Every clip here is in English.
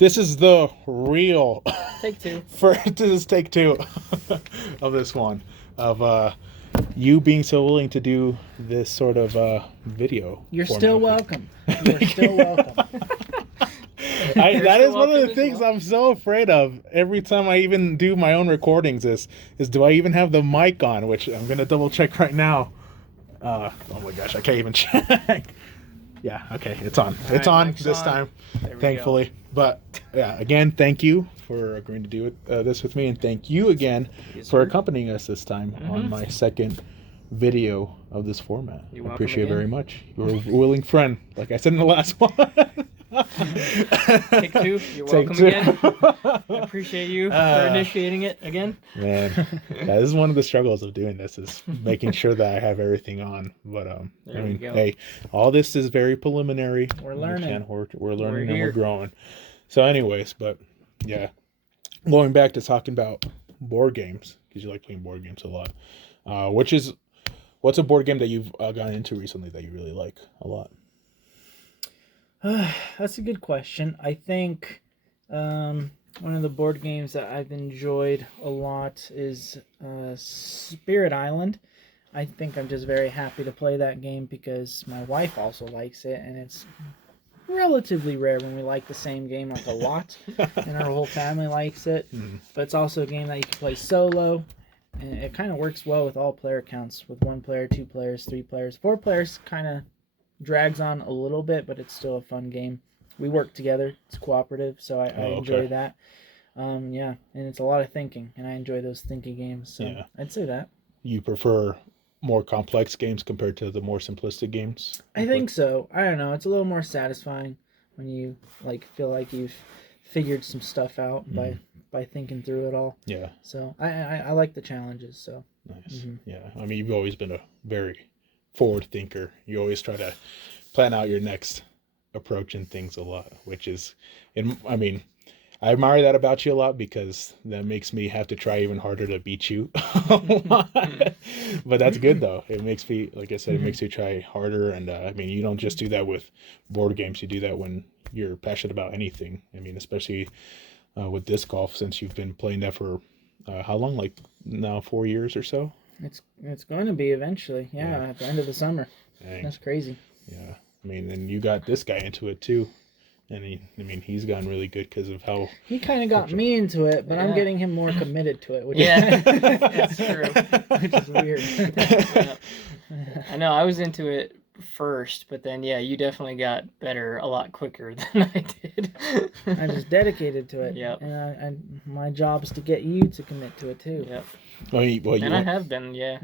This is the real Take two. this is take two of this one of you being so willing to do this sort of video. You're format. still welcome. You're still welcome. That is one of the welcome as things well. I'm so afraid of every time I even do my own recordings is do I even have the mic on, which I'm going to double check right now. Oh my gosh, I can't even check. Yeah, okay, it's on. It's right, on mic's this on. time, There we thankfully. go. But yeah, again, thank you for agreeing to do this with me, and thank you again Yes, for sir. accompanying us this time on my second video of this format. You're I welcome appreciate it again. very much. You're a willing friend, like I said in the last one. Take two. You're Take welcome two. again. I appreciate you for initiating it again. Man, yeah, this is one of the struggles of doing this is making sure that I have everything on. But I There mean, we go. hey, all this is very preliminary. We're learning. We're learning and here. we're growing. So, anyways, but yeah, going back to talking about board games because you like playing board games a lot. What's a board game that you've gotten into recently that you really like a lot? That's a good question. I think one of the board games that I've enjoyed a lot is Spirit Island. I think I'm just very happy to play that game because my wife also likes it, and it's relatively rare when we like the same game like a lot, and our whole family likes it. But it's also a game that you can play solo, and it kind of works well with all player counts, with 1 player, 2 players, 3 players. 4 players kind of drags on a little bit, but it's still a fun game. We work together. It's cooperative, so I enjoy that. Yeah, and it's a lot of thinking, and I enjoy those thinking games. So Yeah. I'd say that. You prefer more complex games compared to the more simplistic games? I think so. I don't know. It's a little more satisfying when you feel like you've figured some stuff out by thinking through it all. Yeah. So I like the challenges. So Nice. Yeah. I mean, you've always been a very forward thinker. You always try to plan out your next approach in things a lot, which is, I mean, I admire that about you a lot because that makes me have to try even harder to beat you a lot. But that's good though. It makes me, like I said, it makes you try harder. And I mean, you don't just do that with board games. You do that when you're passionate about anything. I mean, especially with disc golf, since you've been playing that for how long? Like now 4 years or so? it's going to be eventually. Yeah, at the end of the summer. Dang. That's crazy. Yeah. I mean, and you got this guy into it too. And he's gotten really good because of how. He kind of got me into it, but I'm Yeah. getting him more committed to it, which That's true. which is weird. Yeah. I know I was into it first, but then you definitely got better a lot quicker than I did. I'm just dedicated to it. Yep. And my job is to get you to commit to it too. Yep. Well, And I have been, yeah.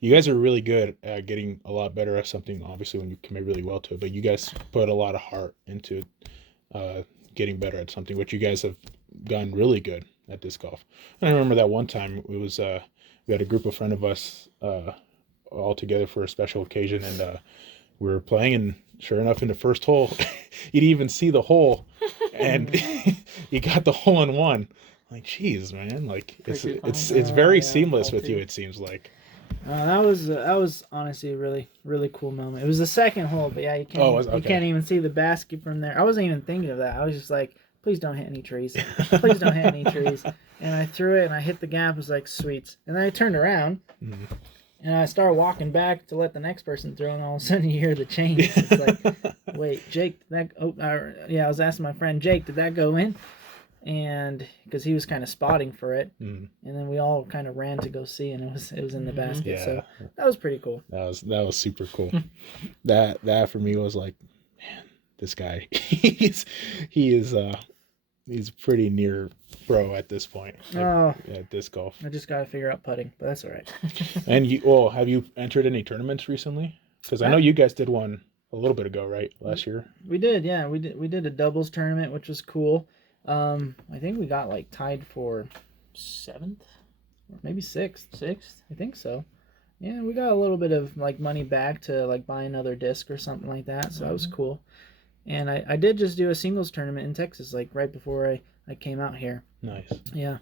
you guys are really good at getting a lot better at something, obviously, when you commit really well to it. But you guys put a lot of heart into getting better at something, which you guys have gotten really good at disc golf. And I remember that one time it was we had a group of friends of us all together for a special occasion, and we were playing, and sure enough, in the first hole, you didn't even see the hole, and you got the hole in one. Like, geez, man, like it's very seamless with you. It seems like. That was honestly a really, really cool moment. It was the second hole, but yeah, you can't even see the basket from there. I wasn't even thinking of that. I was just like, please don't hit any trees. Please don't hit any trees. And I threw it and I hit the gap. It was like, sweet. And then I turned around and I started walking back to let the next person throw, and all of a sudden you hear the chains. It's like, wait, Jake, I was asking my friend Jake, did that go in? And because he was kind of spotting for it, and then we all kind of ran to go see, and it was in the basket. Yeah. So that was pretty cool. That was super cool. that for me was like, man, this guy, he's pretty near pro at this point. At disc golf. I just gotta figure out putting, but that's all right. And have you entered any tournaments recently? Because I know you guys did one a little bit ago, right? Last year. We did, yeah. We did a doubles tournament, which was cool. I think we got tied for 7th, or maybe 6th. 6th, I think so. Yeah, we got a little bit of money back to buy another disc or something like that. So that was cool. And I did just do a singles tournament in Texas, right before I came out here. Nice. Yeah,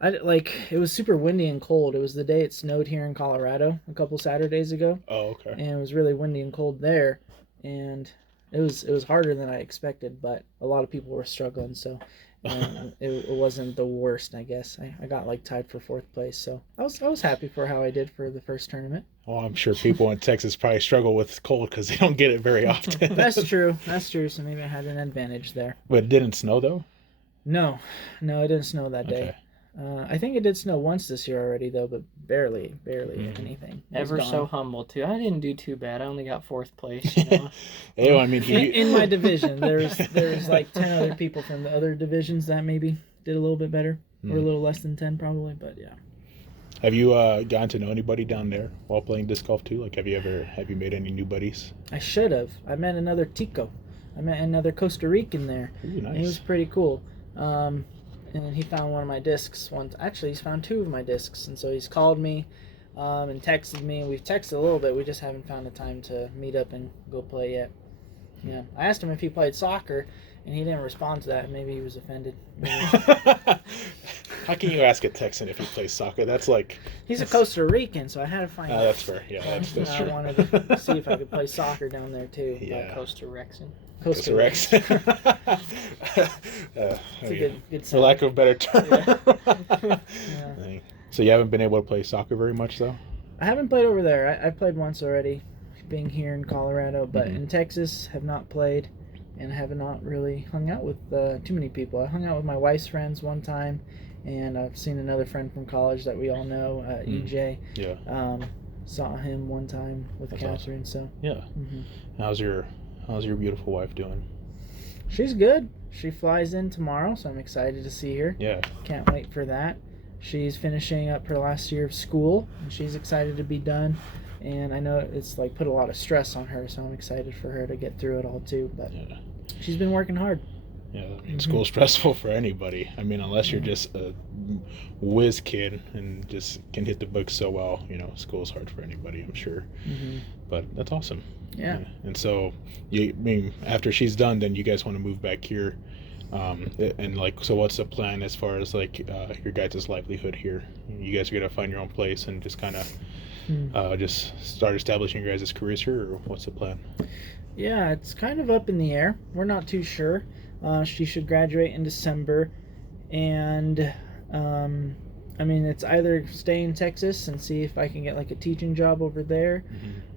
it was super windy and cold. It was the day it snowed here in Colorado a couple Saturdays ago. Oh, okay. And it was really windy and cold there, and it was harder than I expected, but a lot of people were struggling, so it wasn't the worst, I guess. I got like tied for 4th place, so I was happy for how I did for the first tournament. Well, I'm sure people in Texas probably struggle with cold because they don't get it very often. That's true. So maybe I had an advantage there. But it didn't snow though? No, it didn't snow that day. Okay. I think it did snow once this year already, though, but barely anything. It was Ever gone. so humble too. I didn't do too bad. I only got 4th place. You know? Hey, well, I mean, In my division, there's like 10 other people from the other divisions that maybe did a little bit better, or a little less than 10 probably, but yeah. Have you gotten to know anybody down there while playing disc golf too? Like, have you made any new buddies? I should have. I met another Tico. I met another Costa Rican there. Ooh, nice. And he was pretty cool. And he found one of my discs once. Actually, he's found 2 of my discs, and so he's called me and texted me. We've texted a little bit. We just haven't found the time to meet up and go play yet. Yeah, I asked him if he played soccer, and he didn't respond to that. Maybe he was offended. How can you ask a Texan if he plays soccer? That's like... He's a Costa Rican, so I had to find out. That's fair. Yeah, that's I true. wanted to see if I could play soccer down there, too. Yeah. Costa Rexon. Costa Rex. It's a good For lack of a better term. Yeah. So you haven't been able to play soccer very much, though? I haven't played over there. I played once already, being here in Colorado, but Mhm. in Texas, have not played, and have not really hung out with too many people. I hung out with my wife's friends one time, and I've seen another friend from college that we all know, EJ. Yeah. Saw him one time with That's Catherine. So Yeah. mhm. How's your beautiful wife doing? She's good. She flies in tomorrow, so I'm excited to see her. Yeah. Can't wait for that. She's finishing up her last year of school, and she's excited to be done. And I know it's like put a lot of stress on her, so I'm excited for her to get through it all too. But Yeah. she's been working hard. Yeah, I mean, school's stressful for anybody. I mean, unless you're just a whiz kid and just can hit the books so well, school's hard for anybody, I'm sure. Mm-hmm. But that's awesome. Yeah. And so, after she's done, then you guys want to move back here. And so what's the plan as far as like your guys' livelihood here? You guys are gonna find your own place and just kind of just start establishing your guys' careers here, or what's the plan? Yeah, it's kind of up in the air. We're not too sure. She should graduate in December, and I mean, it's either stay in Texas and see if I can get like a teaching job over there,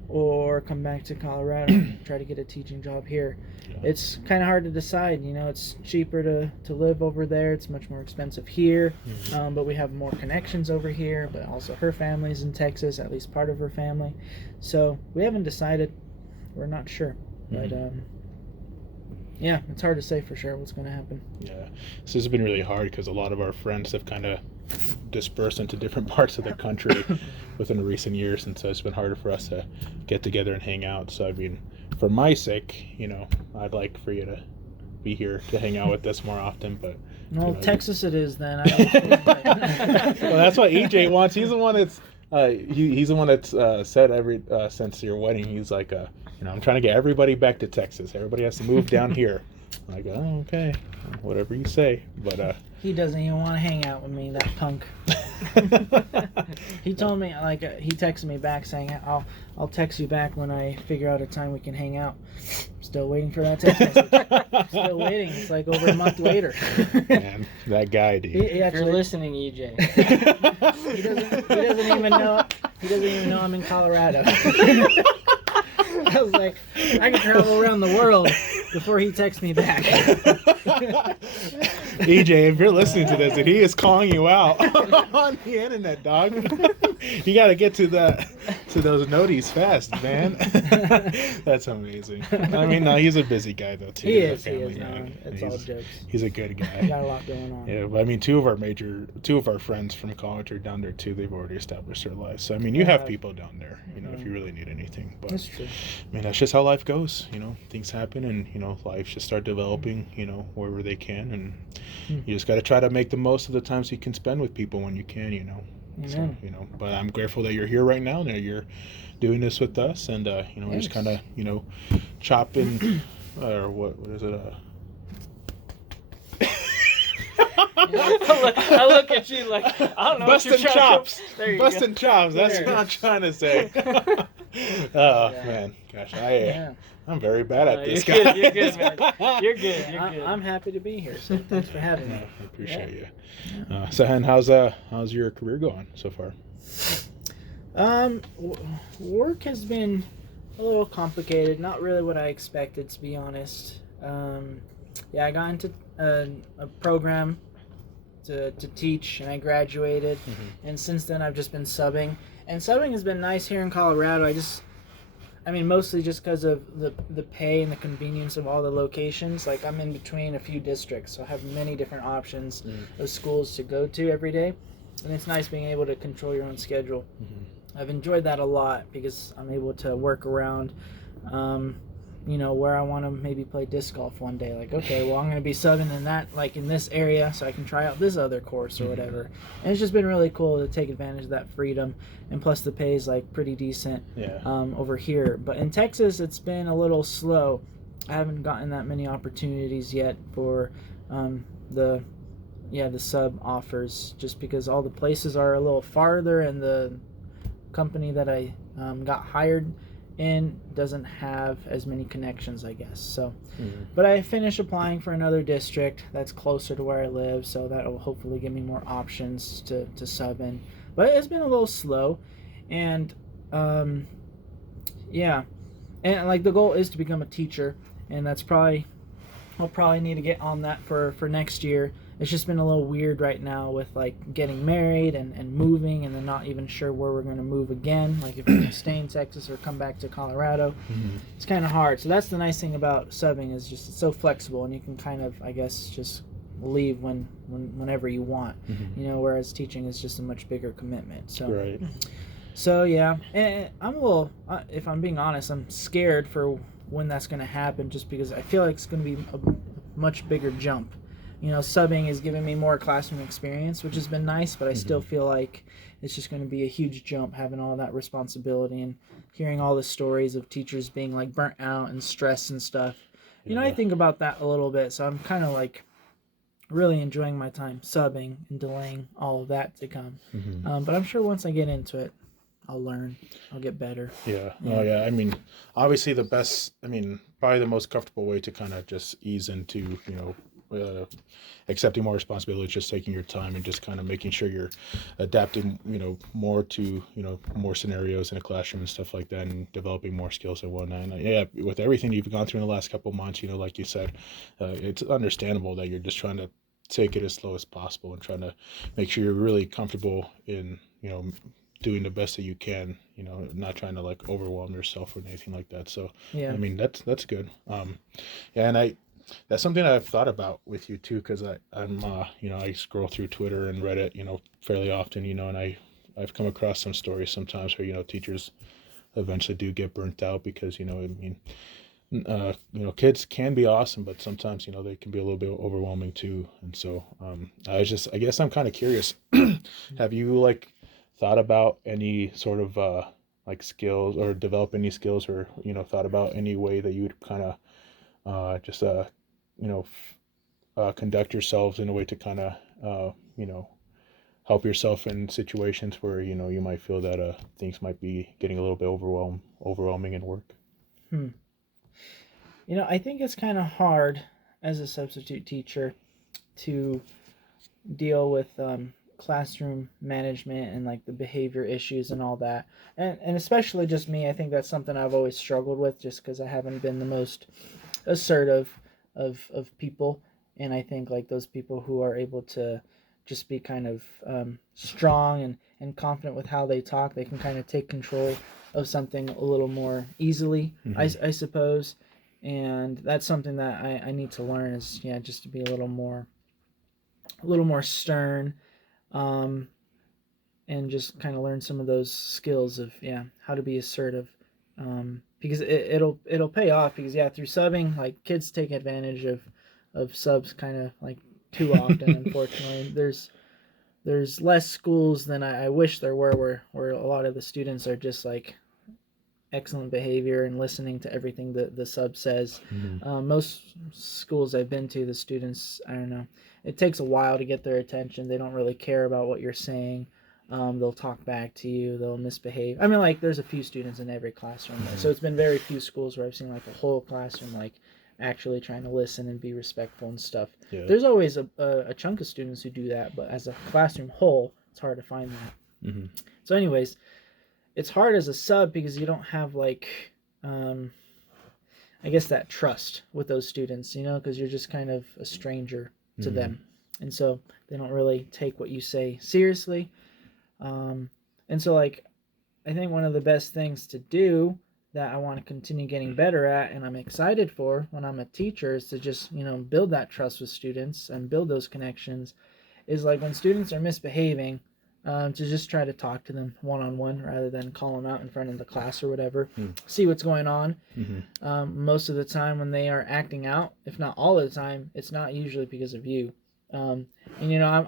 or come back to Colorado and try to get a teaching job here. Yeah. It's kind of hard to decide. It's cheaper to live over there. It's much more expensive here, but we have more connections over here. But also her family's in Texas, at least part of her family. So we haven't decided. We're not sure, but yeah, it's hard to say for sure what's going to happen. Yeah, this has been really hard because a lot of our friends have kind of dispersed into different parts of the country within recent years, and so it's been harder for us to get together and hang out. So I mean, for my sake, I'd like for you to be here to hang out with us more often. But No, Texas it is then. well, that's what EJ wants. He's the one that's he's the one that's said since your wedding. He's like, I'm trying to get everybody back to Texas. Everybody has to move down here. I'm like, oh, okay, whatever you say. But he doesn't even want to hang out with me, that punk. He told me, he texted me back saying, I'll text you back when I figure out a time we can hang out. Still waiting for that text message. Still waiting. It's like over a month later. Man, that guy, dude. He If you're listening, EJ. he doesn't even know. He doesn't even know I'm in Colorado. I was like, I can travel around the world before he texts me back. EJ, if you're listening to this, and he is calling you out on the internet, dog, you got to get to those noties fast, man. That's amazing. I mean, no, he's a busy guy though too. He is. Man. It's all jokes. He's a good He guy. got a lot going on. Yeah, but I mean, two of our friends from college are down there too. They've already established their lives. So I mean, you have people down there, if you really need anything. But That's true. I mean, that's just how life goes. Things happen, and life should start developing. Wherever they can, and you just got to try to make the most of the times you can spend with people when you can. So, but I'm grateful that you're here right now, and that you're doing this with us, and Yes. just kind of chopping, or what is it? I look at you like, I don't know Busting what you're trying chops. to... There you Busting chops. That's There what it I'm is. trying to say. Yeah. Man, gosh, Yeah. I'm very bad at You're this, good, guys. you're good, man. You're good, Yeah, you're good. I'm happy to be here. So thanks for having No, me. I appreciate you. Yeah. So, and how's your career going so far? Work has been a little complicated. Not really what I expected, to be honest. Yeah, I got into a program to teach, and I graduated. And since then, I've just been subbing. And subbing has been nice here in Colorado. I mean, mostly just because of the pay and the convenience of all the locations. Like, I'm in between a few districts, so I have many different options of schools to go to every day. And it's nice being able to control your own schedule. I've enjoyed that a lot because I'm able to work around, where I want to maybe play disc golf one day. Like, okay, well, I'm going to be subbing in that, like in this area, so I can try out this other course or whatever. And it's just been really cool to take advantage of that freedom. And plus, the pay is like pretty decent over here. But in Texas, it's been a little slow. I haven't gotten that many opportunities yet for the sub offers, just because all the places are a little farther, and the company that I got hired in doesn't have as many connections, I guess. So, but I finished applying for another district that's closer to where I live, so that will hopefully give me more options to sub in. But it's been a little slow, and yeah, and like the goal is to become a teacher, and I'll probably need to get on that for next year. It's just been a little weird right now with like getting married and moving, and then not even sure where we're going to move again. Like if we're going to stay in Texas or come back to Colorado. It's kind of hard. So that's the nice thing about subbing, is just it's so flexible, and you can kind of, I guess, just leave whenever you want. Whereas teaching is just a much bigger commitment. So Right. So yeah, and I'm a little, if I'm being honest, I'm scared for when that's going to happen, just because I feel like it's going to be a much bigger jump. Subbing is giving me more classroom experience, which has been nice, but I still feel like it's just going to be a huge jump, having all that responsibility and hearing all the stories of teachers being like burnt out and stressed and stuff. I think about that a little bit, so I'm kind of like really enjoying my time subbing and delaying all of that to come. But I'm sure once I get into it, I'll learn. I'll get better. Yeah. Oh, yeah. I mean, obviously probably the most comfortable way to kind of just ease into, accepting more responsibility is just taking your time and just kind of making sure you're adapting, more to, more scenarios in a classroom and stuff like that, and developing more skills and whatnot. And yeah, with everything you've gone through in the last couple of months, like you said, it's understandable that you're just trying to take it as slow as possible and trying to make sure you're really comfortable in, doing the best that you can, not trying to like overwhelm yourself or anything like that. So, Yeah. I mean, that's good. And that's something that I've thought about with you too, because I'm I scroll through Twitter and Reddit, fairly often, and I've come across some stories sometimes where, teachers eventually do get burnt out because, kids can be awesome, but sometimes, they can be a little bit overwhelming too. And so, I guess I'm kind of curious. Have you like thought about any sort of like skills, or develop any skills, or thought about any way that you would kind of just conduct yourselves in a way to kind of help yourself in situations where you might feel that things might be getting a little bit overwhelming in work? I think it's kind of hard as a substitute teacher to deal with classroom management and like the behavior issues and all that, and especially just me. I think that's something I've always struggled with, just because I haven't been the most assertive of people. And I think like those people who are able to just be kind of strong and confident with how they talk, they can kind of take control of something a little more easily, I suppose. And that's something that I need to learn, is just to be a little more stern, and just kind of learn some of those skills of how to be assertive, because it'll pay off, because through subbing, like kids take advantage of subs kind of like too often. Unfortunately, there's less schools than I wish there were, where a lot of the students are just like excellent behavior and listening to everything the sub says. Mm-hmm. Most schools I've been to, the students, I don't know, it takes a while to get their attention. They don't really care about what you're saying. They'll talk back to you. They'll misbehave. I mean, like, there's a few students in every classroom. Mm-hmm. So it's been very few schools where I've seen like a whole classroom like actually trying to listen and be respectful and stuff. Yeah. There's always a chunk of students who do that, but as a classroom whole, it's hard to find that. Mm-hmm. So anyways, it's hard as a sub because you don't have like I guess that trust with those students, you know, because you're just kind of a stranger to Mm-hmm. them, and so they don't really take what you say seriously. And so like I think one of the best things to do that I want to continue getting better at and I'm excited for when I'm a teacher is to just, you know, build that trust with students and build those connections, is like when students are misbehaving, to just try to talk to them one-on-one rather than call them out in front of the class or whatever. See what's going on. Most of the time when they are acting out, if not all of the time, it's not usually because of you. And you know,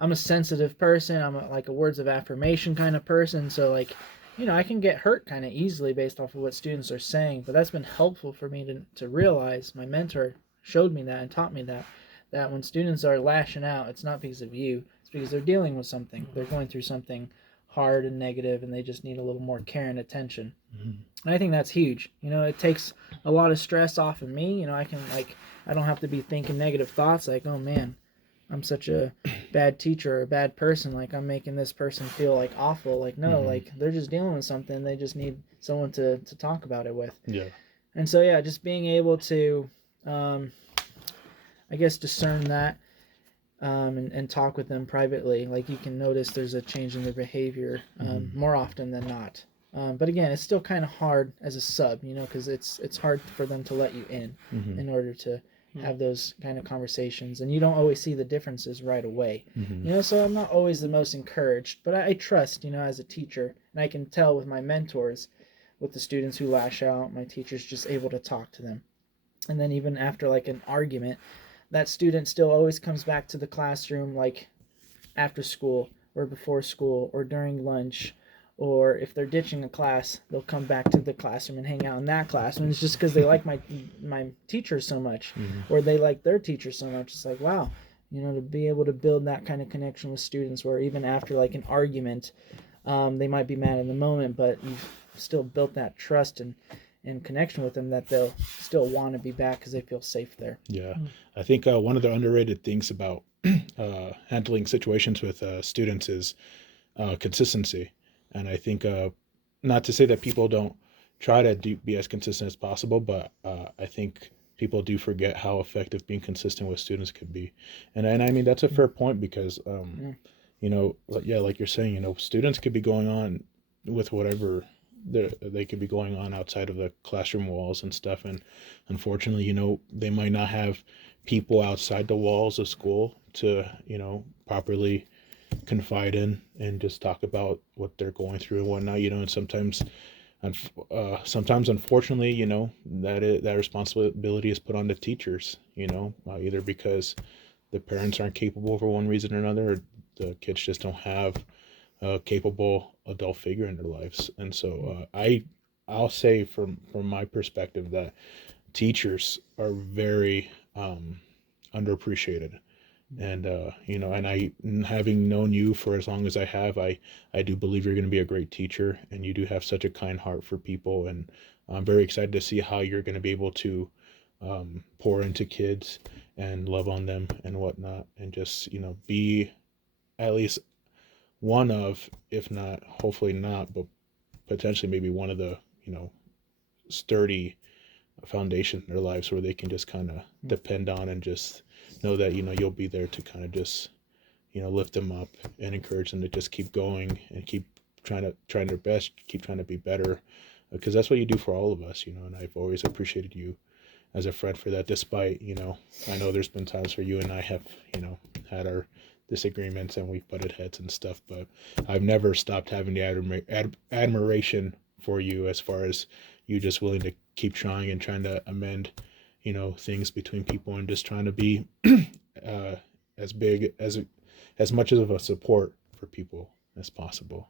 I'm a sensitive person. I'm like a words of affirmation kind of person. So like, you know, I can get hurt kind of easily based off of what students are saying, but that's been helpful for me to realize. My mentor showed me that and taught me that when students are lashing out, it's not because of you. It's because they're dealing with something. They're going through something hard and negative, and they just need a little more care and attention. And I think that's huge. You know, it takes a lot of stress off of me. You know, I don't have to be thinking negative thoughts like, oh man, I'm such a bad teacher or a bad person. Like, I'm making this person feel like awful. Like, no, like they're just dealing with something. They just need someone to talk about it with. Yeah. And so, yeah, just being able to, I guess, discern that, and talk with them privately. Like, you can notice there's a change in their behavior more often than not. But again, it's still kind of hard as a sub, you know, because it's hard for them to let you in order to have those kind of conversations, and you don't always see the differences right away. You know, so I'm not always the most encouraged, but I trust, you know, as a teacher, and I can tell with my mentors, with the students who lash out, my teacher's just able to talk to them. And then even after like an argument, that student still always comes back to the classroom, like after school or before school or during lunch, or if they're ditching a class, they'll come back to the classroom and hang out in that class. And it's just because they like my teacher so much, or they like their teacher so much. It's like, wow, you know, to be able to build that kind of connection with students where even after like an argument, they might be mad in the moment, but you've still built that trust and connection with them that they'll still want to be back because they feel safe there. Yeah. I think one of the underrated things about handling situations with students is consistency. And I think, not to say that people don't try to be as consistent as possible, but I think people do forget how effective being consistent with students could be. And I mean, that's a fair point because, you know, yeah, like you're saying, you know, students could be going on with whatever they could be going on outside of the classroom walls and stuff. And unfortunately, you know, they might not have people outside the walls of school to, you know, properly confide in and just talk about what they're going through and whatnot, you know. And sometimes unfortunately, you know, that responsibility is put on the teachers, you know, either because the parents aren't capable for one reason or another, or the kids just don't have a capable adult figure in their lives. And so I'll say from my perspective that teachers are very underappreciated. And you know, and I, having known you for as long as I have, I do believe you're going to be a great teacher, and you do have such a kind heart for people. And I'm very excited to see how you're going to be able to pour into kids and love on them and whatnot, and just, you know, be at least one of, if not, hopefully not, but potentially maybe one of the, you know, sturdy foundation in their lives where they can just kind of depend on and just know that, you know, you'll be there to kind of just, you know, lift them up and encourage them to just keep going and keep trying their best, keep trying to be better, because that's what you do for all of us, you know. And I've always appreciated you as a friend for that, despite, you know, I know there's been times where you and I have, you know, had our disagreements and we've butted heads and stuff, but I've never stopped having the admiration for you, as far as you just willing to keep trying and trying to amend, you know, things between people, and just trying to be as big as much of a support for people as possible.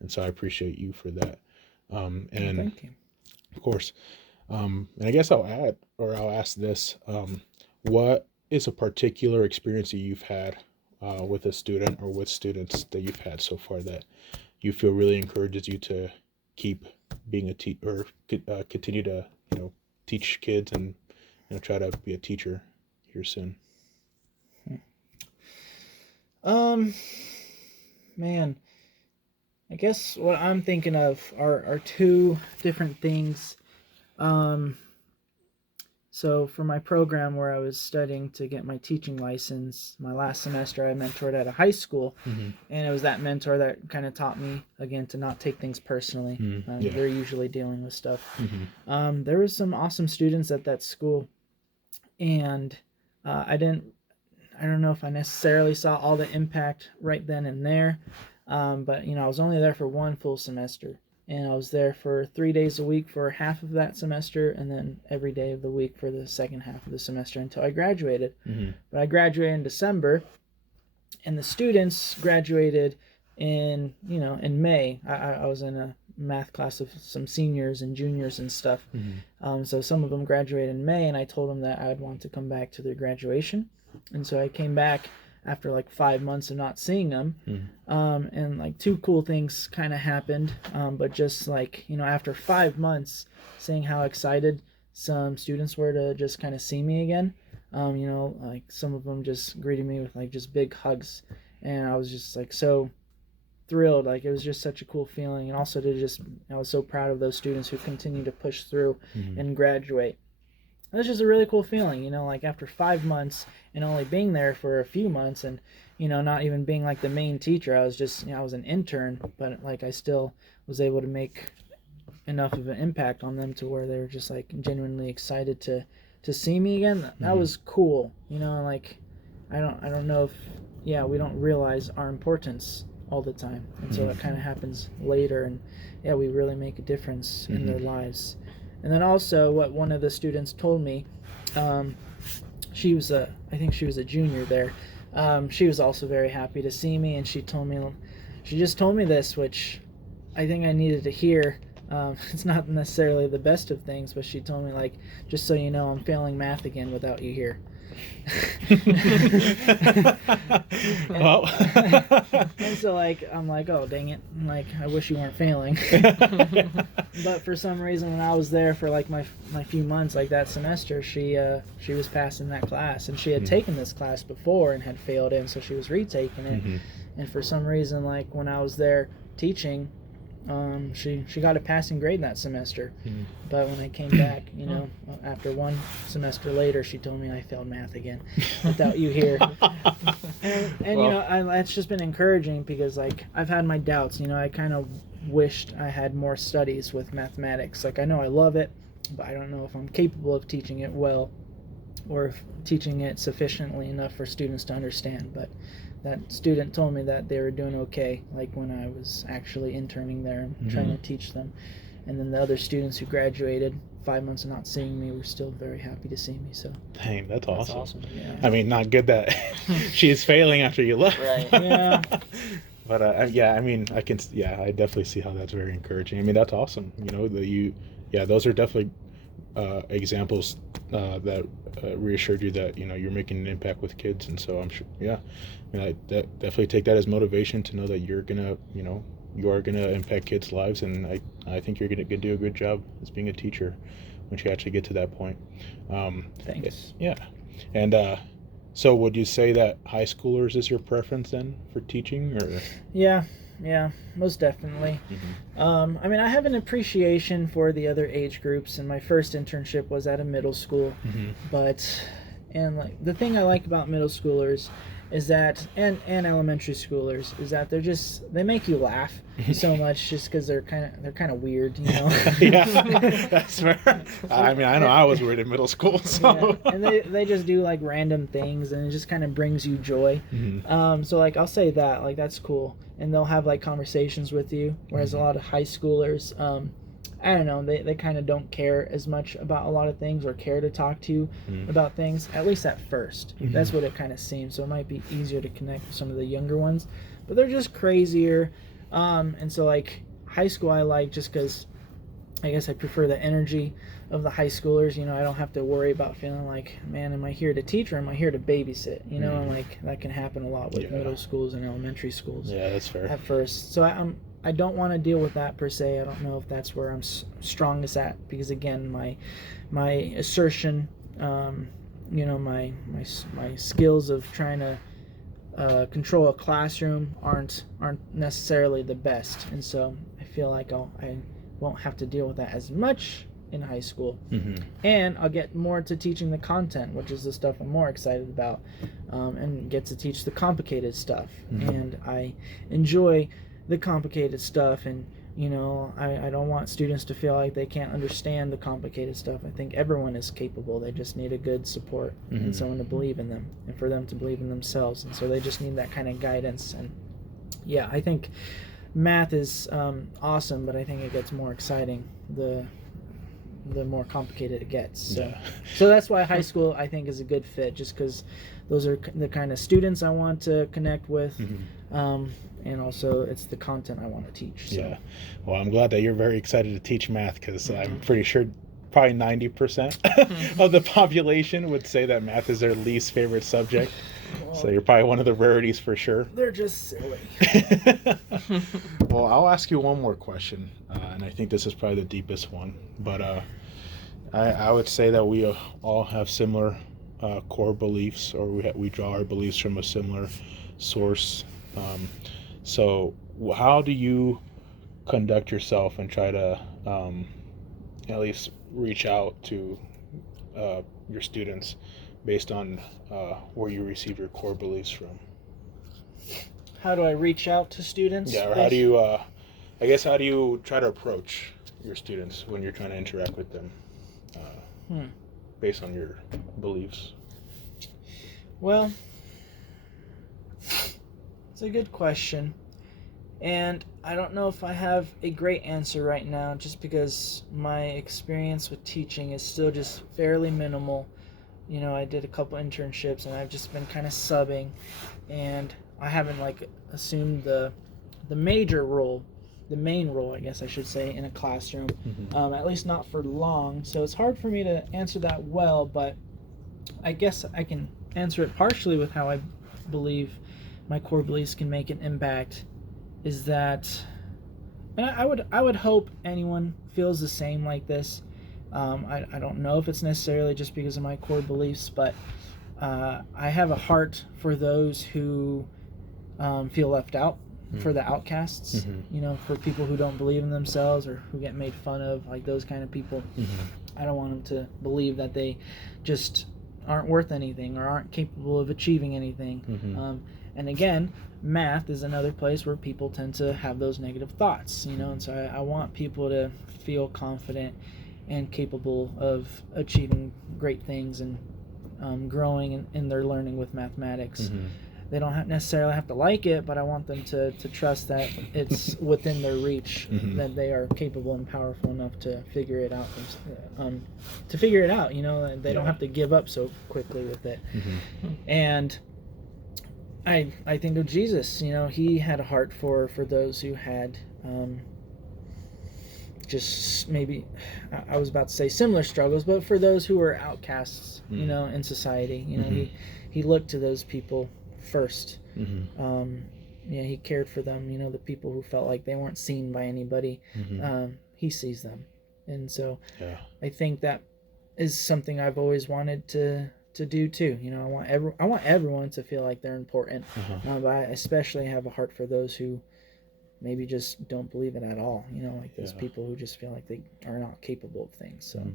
And so I appreciate you for that. And Thank you. of course, and I guess I'll ask this: what is a particular experience that you've had with a student or with students that you've had so far that you feel really encourages you to keep being a teacher or continue to teach kids and try to be a teacher here soon? Man, I guess what I'm thinking of are two different things. So for my program where I was studying to get my teaching license, my last semester I mentored at a high school, and it was that mentor that kind of taught me again to not take things personally. They're usually dealing with stuff. There was some awesome students at that school, and I don't know if I necessarily saw all the impact right then and there, but I was only there for one full semester. And I was there for 3 days a week for half of that semester, and then every day of the week for the second half of the semester until I graduated. But I graduated in December, and the students graduated in May. I was in a math class of some seniors and juniors and stuff. So some of them graduated in May, and I told them that I would want to come back to their graduation. And so I came back after like 5 months of not seeing them, and like two cool things kind of happened, but just like after 5 months, seeing how excited some students were to just kind of see me again, like some of them just greeted me with like just big hugs, and I was just like so thrilled. Like it was just such a cool feeling, and also I was so proud of those students who continue to push through and graduate. It was just a really cool feeling, like after 5 months and only being there for a few months and, not even being like the main teacher. I was just, I was an intern, but like I still was able to make enough of an impact on them to where they were just like genuinely excited to see me again. That was cool, like I don't know if, we don't realize our importance all the time. And so that kind of happens later, and we really make a difference in their lives. And then also what one of the students told me, I think she was a junior there. She was also very happy to see me, and she just told me this, which I think I needed to hear. It's not necessarily the best of things, but she told me, like, just so you know, I'm failing math again without you here. Well. And so like I'm like, oh dang it, like I wish you weren't failing. But for some reason when I was there for like my few months, like that semester, she was passing that class, and she had taken this class before and had failed in, so she was retaking it. And for some reason, like when I was there teaching, she got a passing grade that semester. But when I came back, after one semester later, she told me I failed math again without you here. And well, that's just been encouraging, because like I've had my doubts. I kind of wished I had more studies with mathematics. Like I know I love it, but I don't know if I'm capable of teaching it well, or if teaching it sufficiently enough for students to understand. But that student told me that they were doing okay, like when I was actually interning there and trying to teach them. And then the other students who graduated 5 months of not seeing me were still very happy to see me. So dang, that's awesome. Yeah. I mean, not good that she is failing after you left. Right. Yeah. But I mean, I definitely see how that's very encouraging. I mean, that's awesome. Those are definitely examples that reassured you that you're making an impact with kids. And so I'm sure, I definitely take that as motivation to know that you are gonna impact kids' lives, and I think you're gonna do a good job as being a teacher once you actually get to that point. Thanks. Yeah. And so would you say that high schoolers is your preference then for teaching, or? Yeah, most definitely. I mean, I have an appreciation for the other age groups, and my first internship was at a middle school. And like the thing I like about middle schoolers is that, and elementary schoolers, is that they make you laugh so much just because they're kind of weird, Yeah, that's fair. I mean, I know I was weird in middle school, so. Yeah, and they just do like random things, and it just kind of brings you joy. So like I'll say that, like that's cool, and they'll have like conversations with you, whereas a lot of high schoolers, I don't know, they kind of don't care as much about a lot of things, or care to talk to you about things, at least at first. That's what it kind of seems. So it might be easier to connect with some of the younger ones, but they're just crazier. And so like high school I like just because I guess I prefer the energy of the high schoolers. I don't have to worry about feeling like, man, am I here to teach or am I here to babysit? And like that can happen a lot with middle schools and elementary schools. Yeah, that's fair. At first, so I don't want to deal with that per se. I don't know if that's where I'm strongest at, because again, my assertion, my skills of trying to control a classroom aren't necessarily the best, and so I feel like I won't have to deal with that as much in high school. And I'll get more to teaching the content, which is the stuff I'm more excited about, and get to teach the complicated stuff. And I enjoy the complicated stuff, and I don't want students to feel like they can't understand the complicated stuff. I think everyone is capable. They just need a good support and someone to believe in them, and for them to believe in themselves, and so they just need that kind of guidance. And yeah, I think math is awesome, but I think it gets more exciting the more complicated it gets. So that's why high school, I think, is a good fit, just because those are the kind of students I want to connect with, and also it's the content I want to teach. So. Yeah. Well, I'm glad that you're very excited to teach math, because I'm pretty sure probably 90% of the population would say that math is their least favorite subject. So you're probably one of the rarities for sure. They're just silly. Well, I'll ask you one more question, and I think this is probably the deepest one. But I would say that we all have similar core beliefs, or we draw our beliefs from a similar source. So how do you conduct yourself and try to at least reach out to your students based on where you receive your core beliefs from? How do I reach out to students? Yeah, or how do you, how do you try to approach your students when you're trying to interact with them based on your beliefs? Well, it's a good question. And I don't know if I have a great answer right now, just because my experience with teaching is still just fairly minimal. I did a couple internships, and I've just been kind of subbing, and I haven't assumed the major role, the main role, I guess I should say, in a classroom, at least not for long. So it's hard for me to answer that well, but I guess I can answer it partially with how I believe my core beliefs can make an impact. Is that, and I would hope anyone feels the same like this. I don't know if it's necessarily just because of my core beliefs, but I have a heart for those who feel left out, for the outcasts, for people who don't believe in themselves or who get made fun of, like those kind of people. I don't want them to believe that they just aren't worth anything or aren't capable of achieving anything. And again, math is another place where people tend to have those negative thoughts, and so I want people to feel confident and capable of achieving great things and growing in their learning with mathematics. They don't necessarily have to like it, but I want them to trust that it's within their reach, that they are capable and powerful enough to figure it out. They don't have to give up so quickly with it. And I think of Jesus. He had a heart for those who had just maybe, I was about to say similar struggles, but for those who were outcasts, in society. He looked to those people first. He cared for them. The people who felt like they weren't seen by anybody. He sees them, and so I think that is something I've always wanted to do too. I want everyone to feel like they're important, but I especially have a heart for those who maybe just don't believe it at all. Like those people who just feel like they are not capable of things. So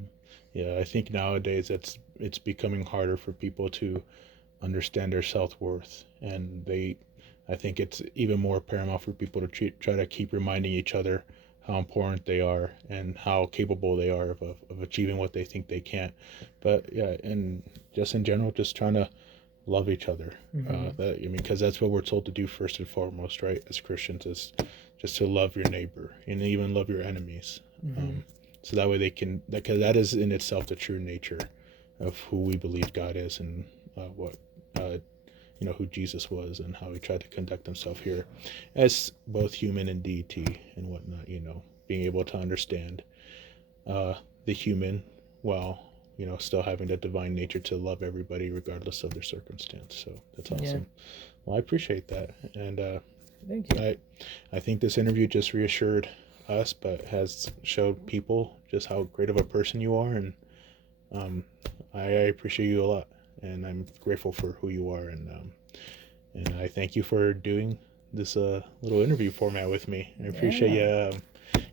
I think nowadays it's becoming harder for people to understand their self-worth, and I think it's even more paramount for people to try to keep reminding each other how important they are and how capable they are of achieving what they think they can. But and just in general, just trying to love each other. Because that's what we're told to do first and foremost, right? As Christians, is just to love your neighbor and even love your enemies. So that way because that is in itself the true nature of who we believe God is, and who Jesus was, and how he tried to conduct himself here as both human and deity and whatnot. Being able to understand the human, while still having the divine nature to love everybody regardless of their circumstance. So that's awesome. Well, I appreciate that, and Thank you. I think this interview just reassured us, but has showed people just how great of a person you are, and I appreciate you a lot, and I'm grateful for who you are, and I thank you for doing this little interview format with me. I appreciate you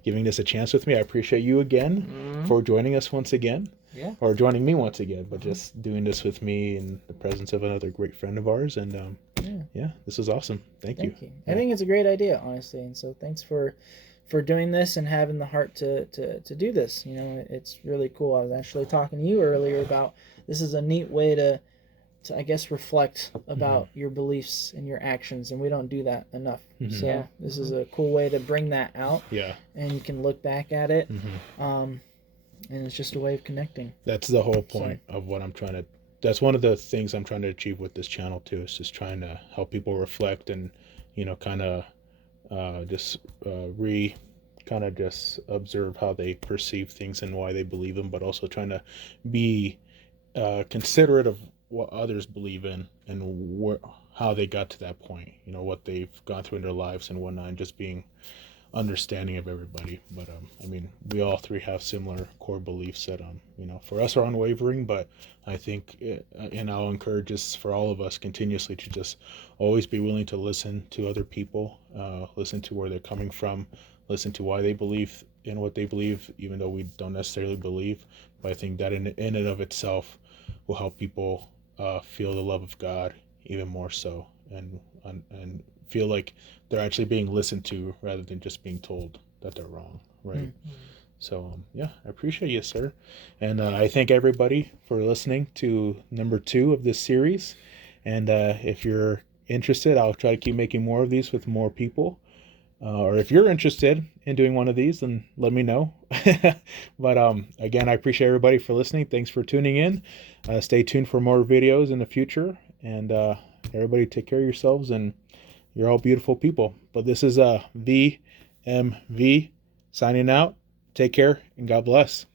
giving this a chance with me. I appreciate you again for joining us once again. Yeah. Or joining me once again, but just doing this with me in the presence of another great friend of ours. And this is awesome. Thank you. I think it's a great idea, honestly. And so thanks for doing this and having the heart to do this. It's really cool. I was actually talking to you earlier about this is a neat way to I guess reflect about your beliefs and your actions, and we don't do that enough. So this is a cool way to bring that out. Yeah. And you can look back at it. And it's just a way of connecting. That's the whole point of what I'm trying to. That's one of the things I'm trying to achieve with this channel too. Is just trying to help people reflect and, kind of, just just observe how they perceive things and why they believe them, but also trying to be considerate of what others believe in and how they got to that point. What they've gone through in their lives and whatnot, and just being understanding of everybody. But we all three have similar core beliefs that for us are unwavering, but I think and I'll encourage this for all of us continuously to just always be willing to listen to other people, listen to where they're coming from, listen to why they believe in what they believe, even though we don't necessarily believe. But I think that in and of itself will help people feel the love of God even more so, and feel like they're actually being listened to rather than just being told that they're wrong, right? So I appreciate you, sir, and I thank everybody for listening to number 2 of this series. And if you're interested, I'll try to keep making more of these with more people. Or if you're interested in doing one of these, then let me know. But again, I appreciate everybody for listening. Thanks for tuning in. Stay tuned for more videos in the future. And everybody take care of yourselves, and you're all beautiful people. But this is VMV signing out. Take care, and God bless.